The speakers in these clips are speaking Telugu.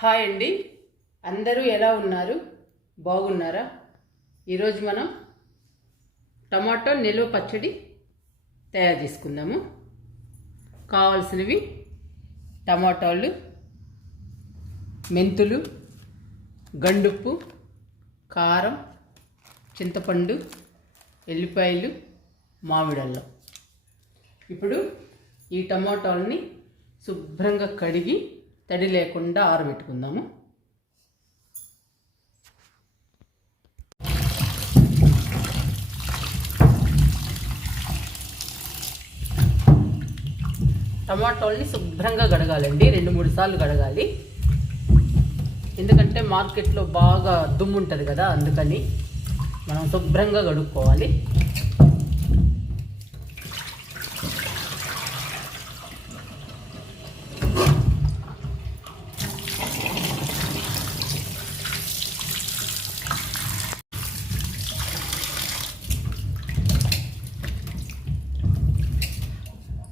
హాయ్ అండి, అందరూ ఎలా ఉన్నారు? బాగున్నారా? ఈరోజు మనం టమాటో నిల్వ పచ్చడి తయారు చేసుకుందాము. కావాల్సినవి టమాటాలు, మెంతులు, గండుప్పు, కారం, చింతపండు, ఎల్లిపాయలు, మామిడల్లం. ఇప్పుడు ఈ టమాటాలని శుభ్రంగా కడిగి తడి లేకుండా ఆరబెట్టుకుందాము. టమాటాలని శుభ్రంగా కడగాలండి, 2-3 సార్లు కడగాలి. ఎందుకంటే మార్కెట్లో బాగా దుమ్ము ఉంటుంది కదా, అందుకని మనం శుభ్రంగా కడుక్కోవాలి.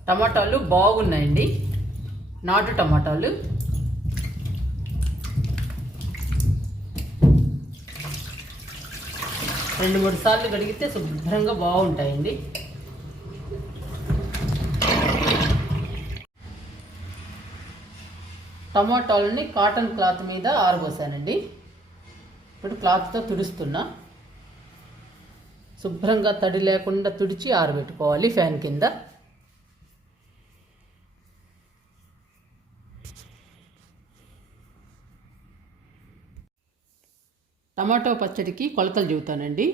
టమాటాలు బాగున్నాయండి, నాటు టమాటాలు. రెండు మూడు సార్లు కడిగితే శుభ్రంగా బాగుంటాయండి. టమాటాలని కాటన్ క్లాత్ మీద ఆరబోసానండి. ఇప్పుడు క్లాత్తో తుడుస్తున్నా. శుభ్రంగా తడి లేకుండా తుడిచి ఆరబెట్టుకోవాలి ఫ్యాన్ కింద. టమాటో పచ్చడికి కొలతలు చెబుతానండి.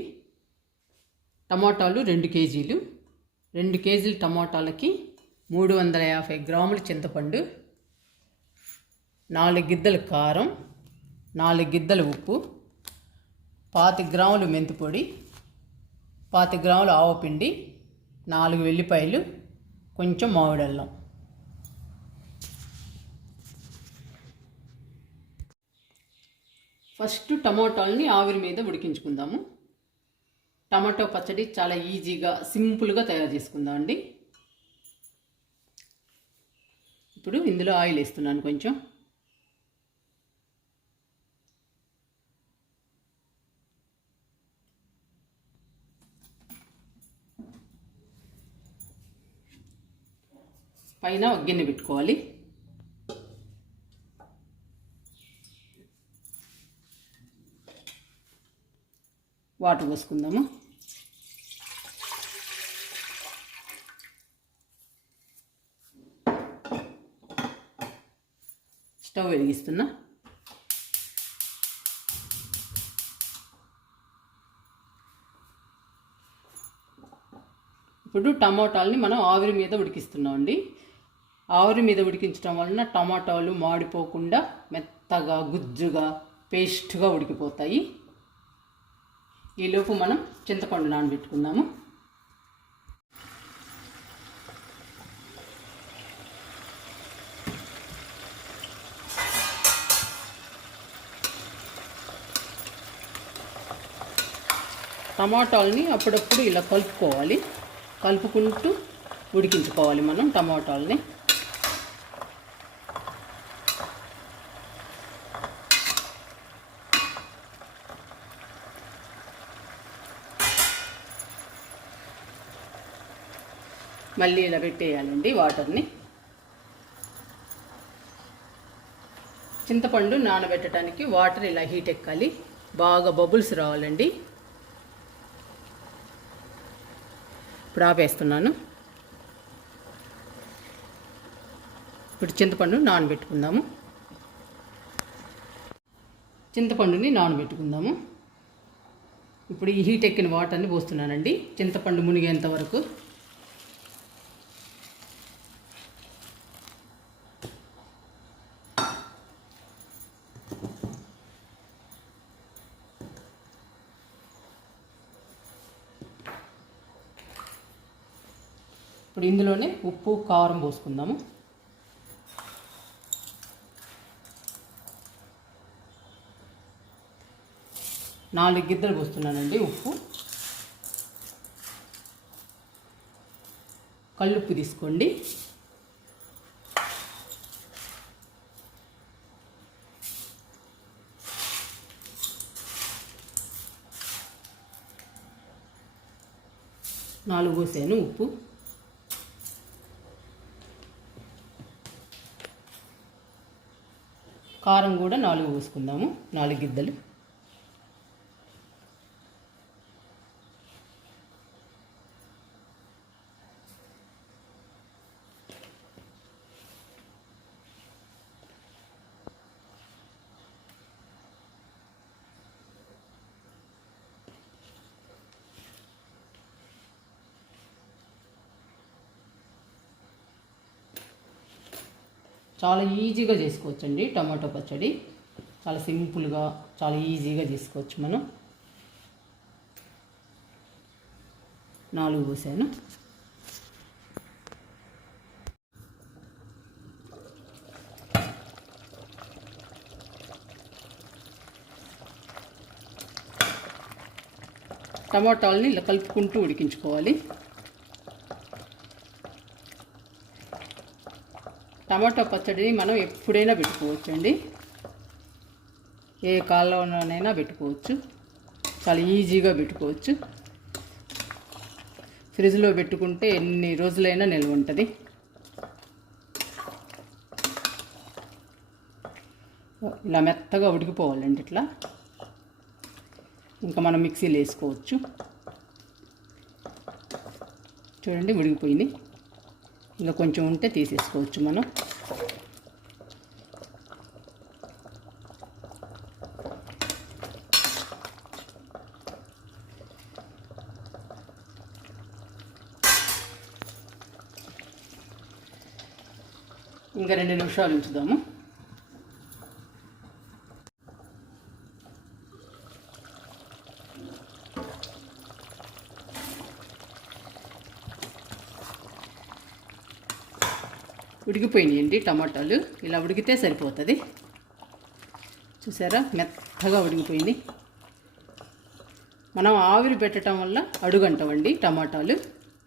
టమాటాలు 2 కేజీలు, 2 కేజీల టమాటాలకి 350 గ్రాముల చింతపండు, 4 గిద్దలు కారం, 4 గిద్దలు ఉప్పు, 25 గ్రాములు మెంతిపొడి, 25 గ్రాములు ఆవపిండి, 4 వెల్లిపాయలు, కొంచెం మామిడల్లం. ఫస్ట్ టమాటాలని ఆవిరి మీద ఉడికించుకుందాము. టమాటో పచ్చడి చాలా ఈజీగా సింపుల్గా తయారు చేసుకుందాం అండి. ఇప్పుడు ఇందులో ఆయిల్ వేస్తున్నాను కొంచెం. పైన ఒక గిన్నె పెట్టుకోవాలి. వాటర్ పోసుకుందాము. స్టవ్ వెలిగిస్తున్నా. ఇప్పుడు టమాటాలని మనం ఆవిరి మీద ఉడికిస్తున్నాం అండి. ఆవిరి మీద ఉడికించడం వలన టమాటాలు మాడిపోకుండా మెత్తగా గుజ్జుగా పేస్ట్గా ఉడికిపోతాయి. ఈలోపు మనం చింతపండు నానబెట్టుకుందాము. టమాటాలని అప్పుడప్పుడు ఇలా కలుపుకోవాలి. కలుపుకుంటూ ఉడికించుకోవాలి మనం టమాటాలని. మళ్ళీ ఇలా పెట్టేయాలండి వాటర్ని. చింతపండు నానబెట్టడానికి వాటర్ ఇలా హీట్ ఎక్కాలి, బాగా బబుల్స్ రావాలండి. ఇప్పుడు ఆపేస్తున్నాను. ఇప్పుడు చింతపండు నానబెట్టుకుందాము. చింతపండుని నానబెట్టుకుందాము. ఇప్పుడు ఈ హీట్ ఎక్కిన వాటర్ని పోస్తున్నానండి చింతపండు మునిగేంత వరకు. ఇప్పుడు ఇందులోనే ఉప్పు కారం పోసుకుందాము. నాలుగు గిద్దలు పోస్తున్నానండి ఉప్పు. కల్లుప్పు తీసుకోండి. 4 పోసాను ఉప్పు. కారం కూడా 4 పోసుకుందాము, 4 గిద్దలు. చాలా ఈజీగా చేసుకోవచ్చండి టమాటో పచ్చడి. చాలా సింపుల్గా, చాలా ఈజీగా చేసుకోవచ్చు మనం. 4 పోసాను. టమాటాలని ఇలా కలుపుకుంటూ ఉడికించుకోవాలి. టమాటా పచ్చడిని మనం ఎప్పుడైనా పెట్టుకోవచ్చండి, ఏ కాలంలోనైనా పెట్టుకోవచ్చు. చాలా ఈజీగా పెట్టుకోవచ్చు. ఫ్రిడ్జ్లో పెట్టుకుంటే ఎన్ని రోజులైనా నిల్వ ఉంటుంది. ఇలా మెత్తగా ఉడికిపోవాలండి. ఇట్లా ఇంకా మనం మిక్సీలో వేసుకోవచ్చు. చూడండి ఉడికిపోయింది. ఇంకా కొంచెం ఉంటే తీసేసుకోవచ్చు మనం. ఇంకా 2 నిమిషాలు ఉంచుదాము. ఉడికిపోయినాయండి టమాటాలు. ఇలా ఉడికితే సరిపోతుంది. చూసారా మెత్తగా ఉడికిపోయింది. మనం ఆవిరి పెట్టడం వల్ల అడుగంటవండి టమాటాలు.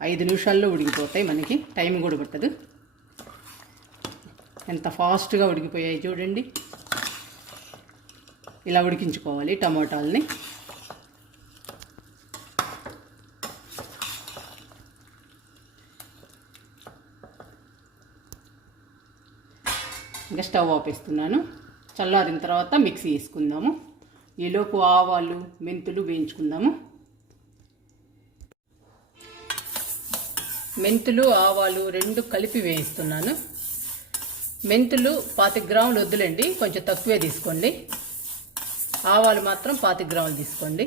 5 నిమిషాల్లో ఉడికిపోతాయి, మనకి టైం కూడా పట్టదు. ఎంత ఫాస్ట్గా ఉడికిపోయాయి చూడండి. ఇలా ఉడికించుకోవాలి టమాటాలని. ఇంకా స్టవ్ ఆపేస్తున్నాను. చల్లారిన తర్వాత మిక్సీ వేసుకుందాము. ఈలోపు ఆవాలు, మెంతులు వేయించుకుందాము. మెంతులు, ఆవాలు 2 కలిపి వేయిస్తున్నాను. మెంతులు 25 గ్రాములు వద్దులేండి, కొంచెం తక్కువే తీసుకోండి. ఆవాలు మాత్రం 25 గ్రాములు తీసుకోండి.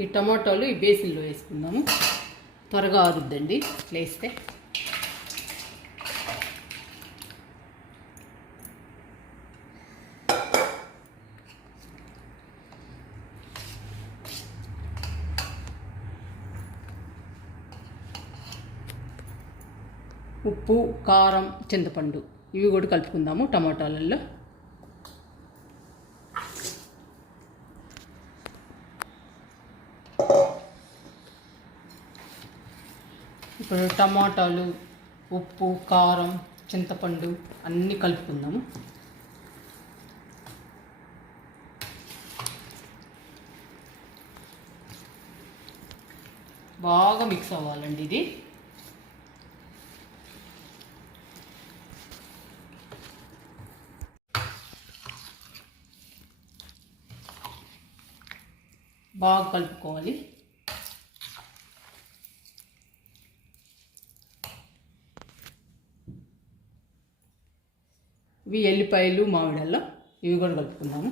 ఈ టమాటాలు ఈ బేసిన్లో వేసుకుందాము. త్వరగా ఆరుద్దండి వేస్తే. ఉప్పు, కారం, చింతపండు ఇవి కూడా కలుపుకుందాము టమాటాలలో. ఇప్పుడు టమాటాలు, ఉప్పు, కారం, చింతపండు అన్నీ కలుపుకుందాము. బాగా మిక్స్ అవ్వాలండి ఇది. బాగా కలుపుకోవాలి. ఇవి ఎల్లిపాయలు, మామిడల్లం ఇవి కూడా కలుపుకుందాము.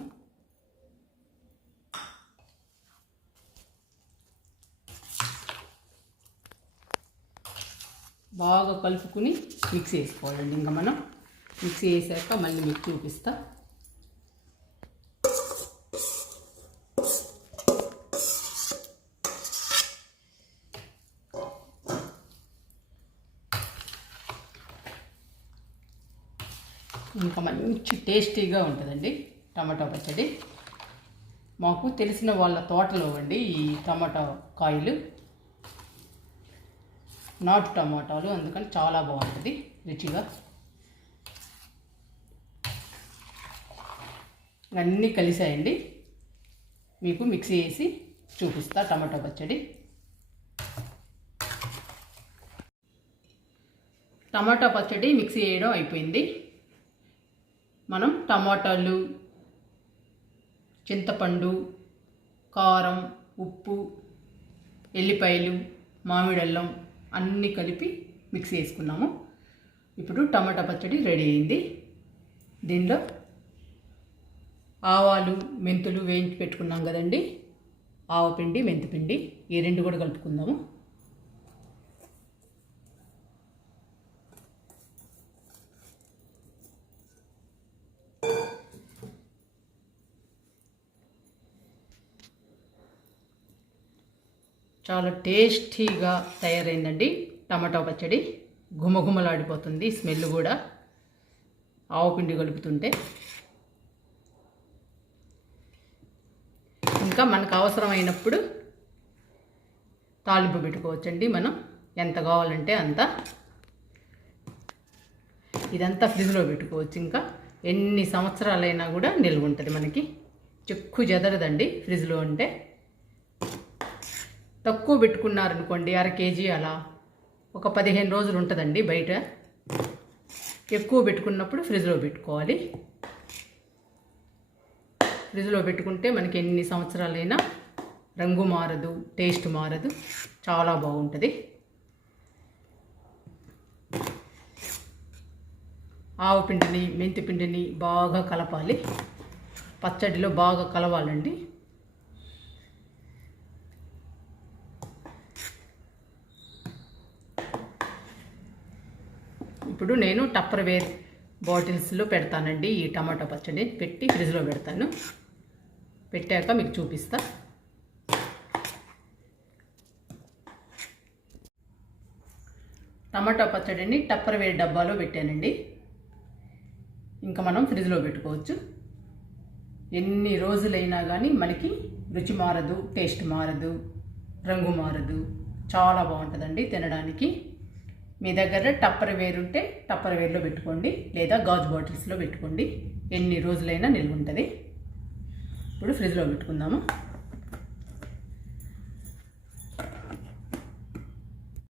బాగా కలుపుకుని మిక్సీ వేసుకోవాలండి. ఇంకా మనం మిక్సీ వేసాక మళ్ళీ మీకు చూపిస్తా. ఇంకా మంచి టేస్టీగా ఉంటుందండి టమాటా పచ్చడి. మాకు తెలిసిన వాళ్ళ తోటలో అండి ఈ టమాటా కాయలు, నాటు టమాటాలు, అందుకని చాలా బాగుంటుంది రుచిగా. అన్నీ కలిసాయండి. మీకు మిక్సీ వేసి చూపిస్తా టమాటా పచ్చడి. టమాటా పచ్చడి మిక్సీ వేయడం అయిపోయింది. మనం టమాటాలు, చింతపండు, కారం, ఉప్పు, ఎల్లిపాయలు, మామిడల్లం అన్నీ కలిపి మిక్సీ వేసుకున్నాము. ఇప్పుడు టమాటా పచ్చడి రెడీ అయింది. దీనిలో ఆవాలు, మెంతులు వేయించి పెట్టుకున్నాం కదండి, ఆవపిండి, మెంతిపిండి, ఈ రెండు కూడా కలుపుకుందాము. చాలా టేస్టీగా తయారైందండి టమాటా పచ్చడి. గుమగుమలాడిపోతుంది స్మెల్ కూడా ఆవపిండి కలుపుతుంటే. ఇంకా మనకు అవసరమైనప్పుడు తాలింపు పెట్టుకోవచ్చండి. మనం ఎంత కావాలంటే అంత. ఇదంతా ఫ్రిడ్జ్లో పెట్టుకోవచ్చు. ఇంకా ఎన్ని సంవత్సరాలైనా కూడా నిల్వ ఉంటుంది మనకి. చెక్కు చెదరదండి ఫ్రిడ్జ్లో ఉంటే. తక్కువ పెట్టుకున్నారనుకోండి, 1/2 kg అలా ఒక 15 రోజులు ఉంటుందండి బయట. ఎక్కువ పెట్టుకున్నప్పుడు ఫ్రిడ్జ్లో పెట్టుకోవాలి. ఫ్రిడ్జ్లో పెట్టుకుంటే మనకి ఎన్ని సంవత్సరాలైనా రంగు మారదు, టేస్ట్ మారదు, చాలా బాగుంటుంది. ఆవపిండిని, మెంతిపిండిని బాగా కలపాలి. పచ్చడిలో బాగా కలవాలండి. ఇప్పుడు నేను టప్పర్వేర్ బాటిల్స్లో పెడతానండి. ఈ టమాటా పచ్చడి పెట్టి ఫ్రిడ్జ్లో పెడతాను. పెట్టాక మీకు చూపిస్తా. టమాటా పచ్చడిని టప్పర్వేర్ డబ్బాలో పెట్టానండి. ఇంకా మనం ఫ్రిడ్జ్లో పెట్టుకోవచ్చు. ఎన్ని రోజులైనా కానీ మనకి రుచి మారదు, టేస్ట్ మారదు, రంగు మారదు, చాలా బాగుంటుందండి తినడానికి. మీ దగ్గర టప్పర్వేర్ ఉంటే టప్పర్వేర్లో పెట్టుకోండి, లేదా గాజు బాటిల్స్లో పెట్టుకోండి. ఎన్ని రోజులైనా నిల్వ ఉంటుంది. ఇప్పుడు ఫ్రిడ్జ్లో పెట్టుకుందాము.